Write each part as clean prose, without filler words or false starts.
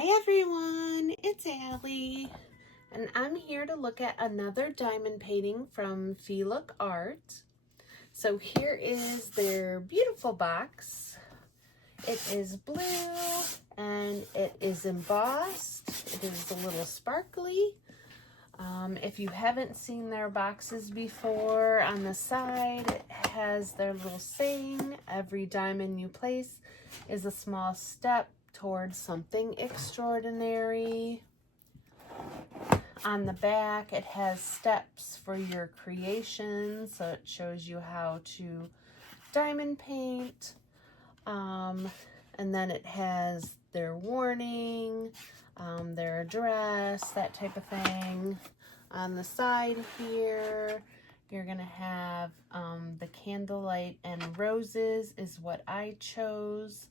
Hi everyone, it's Allie, and I'm here to look at another diamond painting from FeeLook Art. So here is their beautiful box. It is blue and it is embossed. It is a little sparkly. If you haven't seen their boxes before, on the side it has their little saying, every diamond you place is a small step towards something extraordinary. On the back it has steps for your creation, so it shows you how to diamond paint. And then it has their warning, their address, that type of thing. On the side here, you're going to have the Candlelight and Roses is what I chose.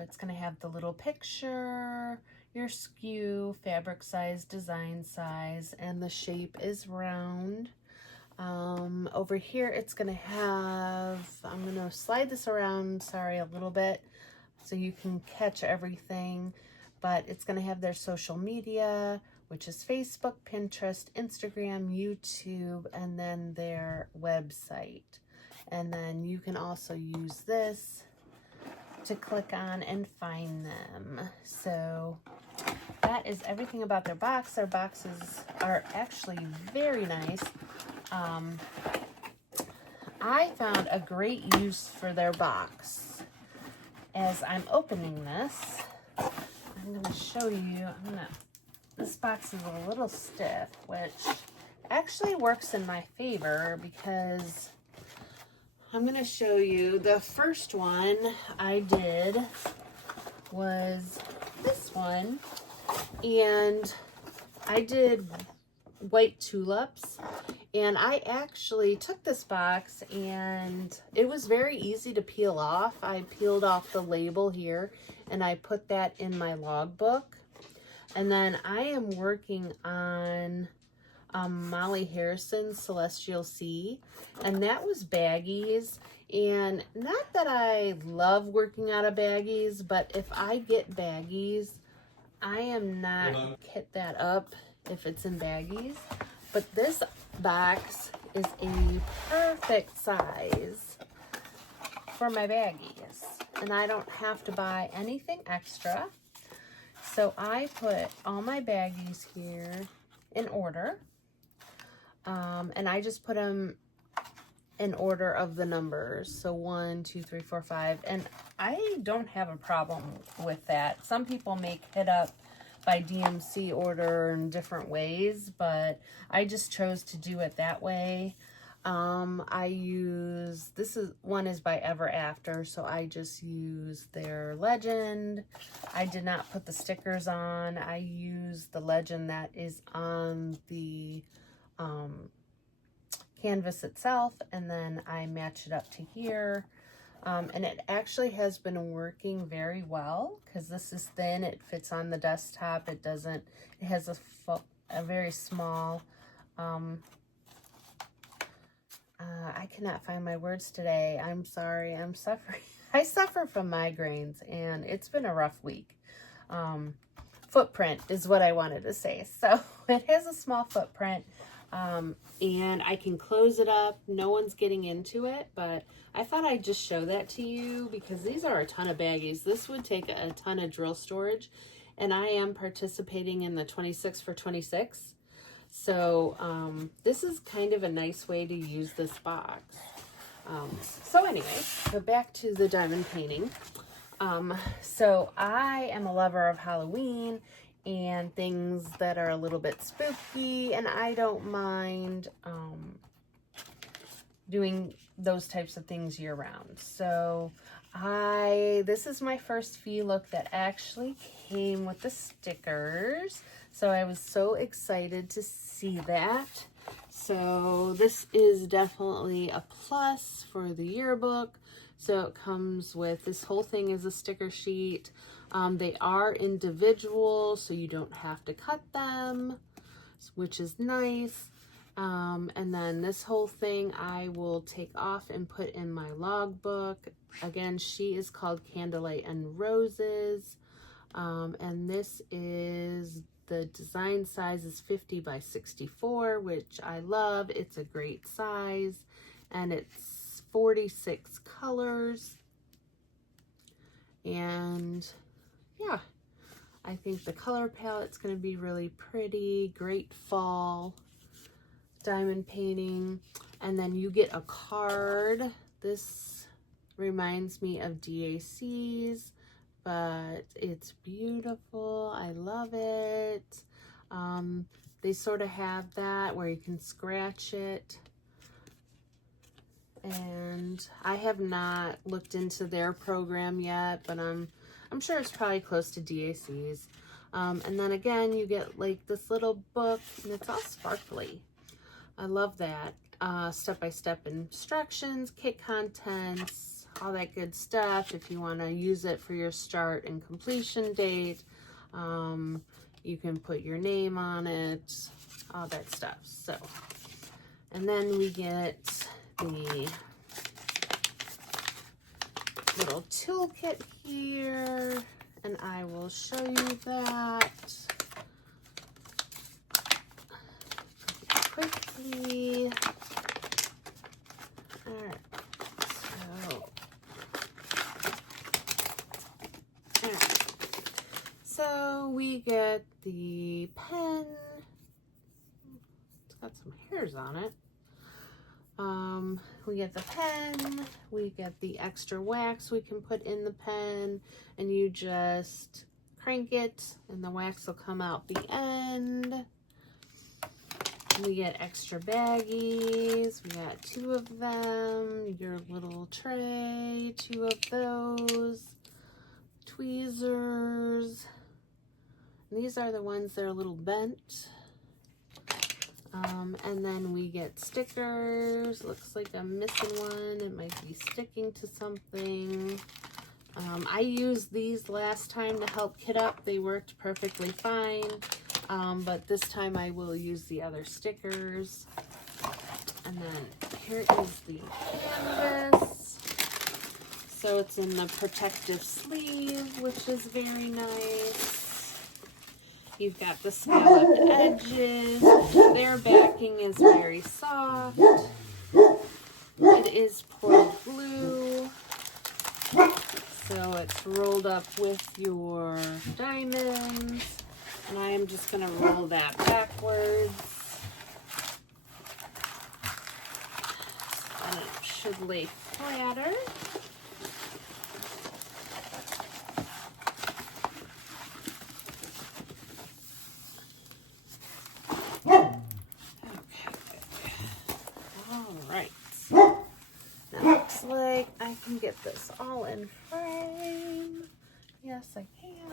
It's going to have the little picture, your skew, fabric size, design size, and the shape is round. Over here, it's going to have, I'm going to slide this around, sorry, a little bit, so you can catch everything, but it's going to have their social media, which is Facebook, Pinterest, Instagram, YouTube, and then their website. And then you can also use this to click on and find them. So that is everything about their box. Their boxes are actually very nice. I found a great use for their box. As I'm opening this, I'm going to show you, this box is a little stiff, which actually works in my favor because I'm going to show you the first one I did was this one, and I did white tulips, and I actually took this box and it was very easy to peel off. I peeled off the label here and I put that in my logbook. And then I am working on Molly Harrison's Celestial Sea, and that was baggies. And not that I love working out of baggies, but if I get baggies, I am not hit that up if it's in baggies. But this box is a perfect size for my baggies, and I don't have to buy anything extra. So I put all my baggies here in order, and I just put them in order of the numbers. So 1, 2, 3, 4, 5, and I don't have a problem with that. Some people make it up by DMC order in different ways, but I just chose to do it that way. I use, one is by Ever After, so I just use their legend. I did not put the stickers on. I used the legend that is on the canvas itself, and then I match it up to here. And it actually has been working very well because this is thin. It fits on the desktop. It has a very small, I cannot find my words today. I'm sorry. I'm suffering. I suffer from migraines and it's been a rough week. Footprint is what I wanted to say. So it has a small footprint. And I can close it up. No one's getting into it, but I thought I'd just show that to you because these are a ton of baggies. This would take a ton of drill storage, and I am participating in the 26 for 26. So this is kind of a nice way to use this box. So anyway, but back to the diamond painting. So I am a lover of Halloween and things that are a little bit spooky, and I don't mind doing those types of things year round. So this is my first FeeLook that actually came with the stickers, so I was so excited to see that. So this is definitely a plus for the yearbook. So it comes with, this whole thing is a sticker sheet. They are individual, so you don't have to cut them, which is nice. And then this whole thing I will take off and put in my logbook. Again, she is called Candlelight and Roses. And this is, the design size is 50 by 64, which I love. It's a great size, and it's 46 colors. And yeah, I think the color palette's going to be really pretty. Great fall diamond painting. And then you get a card. This reminds me of DAC's, but it's beautiful. I love it. They sort of have that where you can scratch it. And I have not looked into their program yet, but I'm sure it's probably close to DAC's. And then again, you get like this little book, and it's all sparkly. I love that. Step-by-step instructions, kit contents, all that good stuff. If you want to use it for your start and completion date, you can put your name on it, all that stuff. So, and then we get the little toolkit here, and I will show you that quickly. All right, so we get the pen. It's got some hairs on it. We get the pen, we get the extra wax we can put in the pen, and you just crank it and the wax will come out the end. We get extra baggies. We got 2 of them. Your little tray, 2 of those. Tweezers. And these are the ones that are a little bent. And then we get stickers. Looks like I'm missing one. It might be sticking to something. I used these last time to help kit up. They worked perfectly fine. But this time I will use the other stickers. And then here is the canvas. So it's in the protective sleeve, which is very nice. You've got the scalloped edges. Their backing is very soft. It is poured glue. So it's rolled up with your diamonds. And I am just going to roll that backwards. And it should lay flatter. I can get this all in frame. Yes, I can.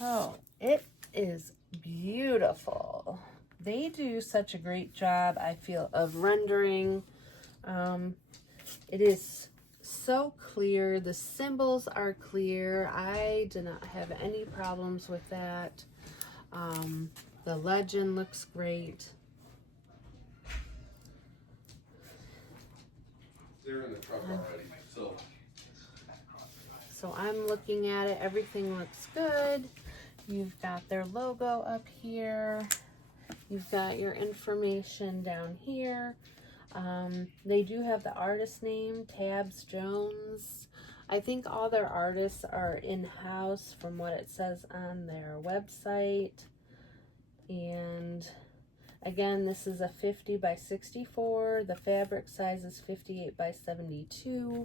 Oh, it is beautiful. They do such a great job, I feel, of rendering. It is so clear. The symbols are clear. I did not have any problems with that. The legend looks great. They're in the truck already, so I'm looking at it. Everything looks good. You've got their logo up here. You've got your information down here. They do have the artist name, Tabs Jones. I think all their artists are in-house from what it says on their website. And again, this is a 50 by 64. The fabric size is 58 by 72.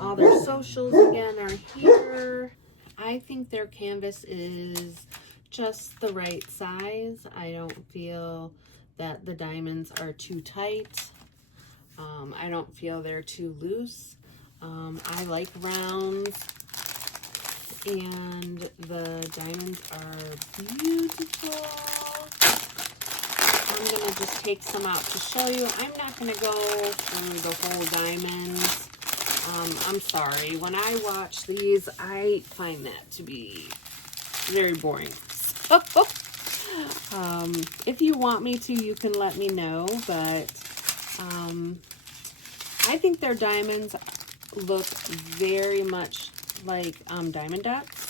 All their socials again are here. I think their canvas is just the right size. I don't feel that the diamonds are too tight. I don't feel they're too loose. I like rounds. And the diamonds are beautiful. I'm going to just take some out to show you. I'm not going to go through the whole diamonds. I'm sorry. When I watch these, I find that to be very boring. If you want me to, you can let me know. But I think their diamonds look very much like diamond dots.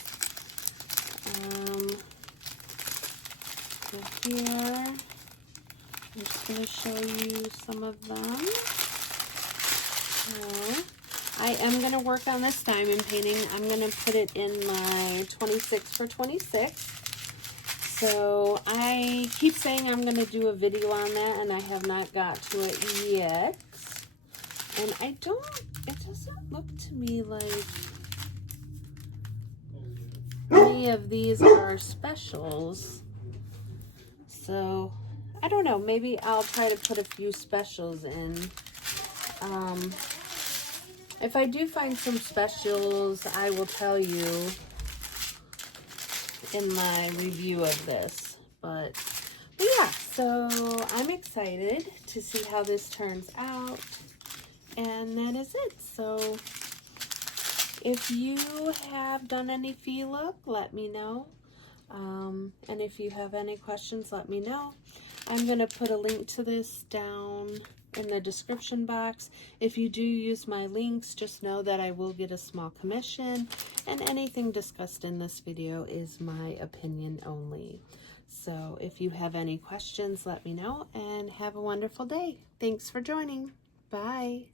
So here, I'm just going to show you some of them. So, I am going to work on this diamond painting. I'm going to put it in my 26 for 26. So I keep saying I'm going to do a video on that, and I have not got to it yet. And it doesn't look to me like any of these are specials. So I don't know, maybe I'll try to put a few specials in. If I do find some specials, I will tell you in my review of this. But yeah, so I'm excited to see how this turns out. And that is it. So if you have done any FeeLook, let me know. And if you have any questions, let me know. I'm going to put a link to this down in the description box. If you do use my links, just know that I will get a small commission, and anything discussed in this video is my opinion only. So if you have any questions, let me know, and have a wonderful day. Thanks for joining. Bye.